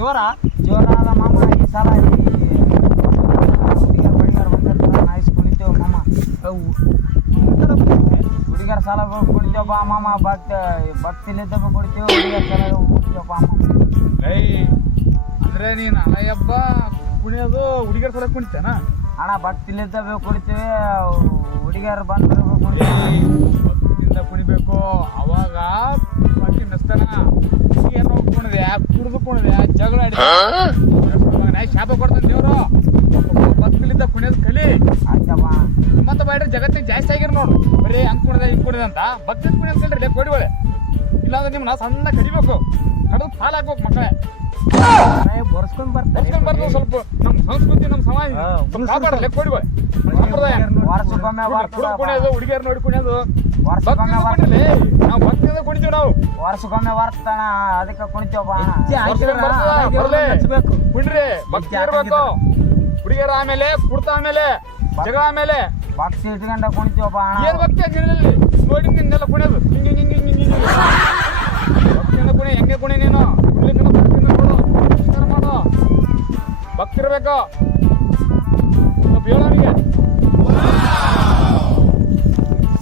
ಜೋರ ಜೋರಾದ ಮಾಮ ಈ ಸಲ ಹುಡುಗಿಯರ್ ಬಡಿಗಾರ ಬಂದಿರ್ತಾರ ನಾಯ್ಸ್ ಕುಣಿತೇವ ಮಾಮ. ಹುಡುಗಿಯರ ಸಾಲ ಕುಡಿತೇವಪ್ಪ ಮಾಮ. ಭಕ್ತಿಲಿದ್ದಪ್ಪ ಕುಡಿತೇವೆ, ಹುಡುಗಿಯರ ಸಾಲ ಕುಡಿತೇವಪ್ಪ ಮಾಮ. ಅಂದ್ರೆ ನೀನು ಅಯ್ಯಬ್ಬ ಕುಣಿಯೋದು ಹುಡುಗಿಯರ ಸಲ ಕುಣಿತೇನ ಅಣ್ಣ? ಭಕ್ತಿಲಿದ್ದಬೇಕು ಕುಡಿತೇವೆ, ಹುಡುಗಿಯರು ಬಂದ್ರು ಕುಣಿತೇವೆ. ಭಕ್ತಿಯಿಂದ ಕುಣಿಬೇಕು. ಅವಾಗ ಬಾಕಿ ಮೆಸ್ತಾನ ಏನೋ ಕುಣಿದೆ ಕುಡಿದು ಕುಣಿದೆ ಜಗಳ ಆಡಿ ಶಾಪ ಕೊಡ್ತಾನೆ ದೇವ್ರು. ಭಕ್ತಿಲಿದ್ದ ಕುಣಿಯೋದು ಕಲಿ ಆಯ್ತಪ್ಪ. ನಿಮ್ಮಂತ ಬಾಯ್ರೆ ಜಗತ್ತಿಗೆ ಜಾಸ್ತಿ ಆಗಿರ್ ನೋಡು. ಬರೀ ಹಂಗ್ ಕುಣಿದೆ ಹಿಂಗ್ ಕುಣಿದೆ ಅಂತ ಭಕ್ತಿ ಕುಣಿಯೋದು ಕಲ್ರಿ ಕೋಡಿಗಳೇ. ಇಲ್ಲಾಂದ್ರೆ ನಿಮ್ಮನ್ನ ಸಣ್ಣ ಕಡಿಬೇಕು, ಕಡಿದು ಹಾಲು ಹಾಕ್ಬೇಕು ಮಕ್ಕಳೇ. ಬರ್ಸ್ಕೊಂಡ್ ಬರ್ತಾರೆ ಬರ್ತದೆ ಸ್ವಲ್ಪ ನಮ್ಮ ಸಂಸ್ಕೃತಿ ನಮ್ಮ ಸಮಾಜ ಕಾಪಾಡಲ್ಲ ಕೋಡಿಗಳು. ವರ್ಷಕ್ಕೊಮ್ಮೆ ಕುಣಿಯೋದು ಹುಡುಗಿಯರ್ ನೋಡಿ ಕುಣಿಯೋದು ವರ್ಷಕ್ಕೊಮ್ಮೆ ನಾವು ಭಕ್ತಿಯಿಂದ ಕುಣಿತೀವಿ. ನಾವು ವರ್ಷಕ್ಕೊಮ್ಮೆ ಬರ್ತಾನ, ಅದಕ್ಕೆ ಕುಣಿತೇವಪ್ಪ ಅಣ್ಣ. ಕುಣ್ರಿ, ಭಕ್ತಿ ಇರ್ಬೇಕು. ಹುಡುಗಿಯರ ಆಮೇಲೆ ಕುಡ್ತ ಆಮೇಲೆ ಜಗಳ ಆಮೇಲೆ ಭಕ್ತಿ ಇಟ್ಕೊಂಡ ಕುಣಿತೇವಪ್ಪ ಅಣ್ಣ. ಏನ್ ಭಕ್ತಿ ನೀರಲ್ಲಿ ನೋಡಿ ನಿನ್ನೆಲ್ಲ ಕುಣಿಯೋದು ಹಿಂಗೆ ಹಿಂಗೆ ಹಿಂಗೆ ಹಿಂಗೆ ಭಕ್ತಿಯಿಂದ ಕುಣಿ. ಹೆಂಗೆ ಕುಣಿ ನೀನು ಕುಣಿಲಿಕ್ಕೆ ಭಕ್ತಿಯಿಂದ ಕೊಡು, ನಮಸ್ಕಾರ ಮಾಡು. ಭಕ್ತಿ ಇರ್ಬೇಕು. ಸ್ವಲ್ಪ ಹೇಳೋನಿಗೆ